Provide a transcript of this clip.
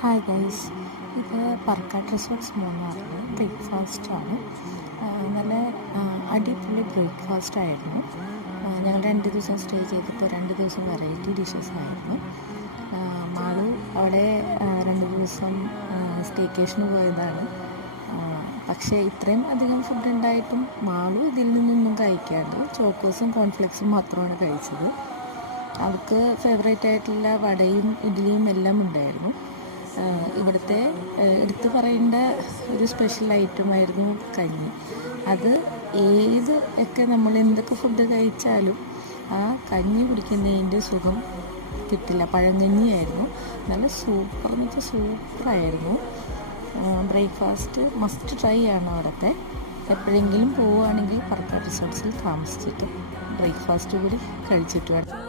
Hi guys, ഇത് പർക്കാട്ട് resorts മൂന്നാറിൽ ബ്രേക്ക്ഫാസ്റ്റാണ്. നല്ല അടിപൊളി ബ്രേക്ക്ഫാസ്റ്റ് ആയിരുന്നു. ഞങ്ങൾ 2 ദിവസം സ്റ്റേ ചെയ്തപ്പോൾ 2 ദിവസം വെറൈറ്റി ഡിഷസ് ആയിരുന്നു. മാളു അവിടെ 2 ദിവസം സ്റ്റേക്കേഷന് പോയതാണ്. പക്ഷേ ഇത്രയും അധികം ഫുഡ് ഉണ്ടായിട്ടും മാളു ഇതിൽ നിന്നൊന്നും കഴിക്കാണ്ട് ചോക്കോസും കോൺഫ്ലെക്സും മാത്രമാണ് കഴിച്ചത്. അവൾക്ക് ഫേവറേറ്റ് ആയിട്ടുള്ള വടയും ഇഡ്ഡലിയും എല്ലാം ഉണ്ടായിരുന്നു. ഇവിടുത്തെ എടുത്തു പറയേണ്ട ഒരു സ്പെഷ്യൽ ഐറ്റമായിരുന്നു കഞ്ഞി. അത് നമ്മൾ എന്തൊക്കെ ഫുഡ് കഴിച്ചാലും ആ കഞ്ഞി കുടിക്കുന്നതിൻ്റെ സുഖം കിട്ടില്ല. പഴങ്കഞ്ഞിയായിരുന്നു. നല്ല സൂപ്പർന്ന് വെച്ചാൽ സൂപ്പറായിരുന്നു. ബ്രേക്ക്ഫാസ്റ്റ് മസ്റ്റ് ട്രൈ ആണ് അവിടുത്തെ. എപ്പോഴെങ്കിലും പോവുകയാണെങ്കിൽ പർക്കാട്ട് റിസോർട്ട്സിൽ താമസിച്ചിട്ട് ബ്രേക്ക്ഫാസ്റ്റ് കൂടി കഴിച്ചിട്ട് വേണം.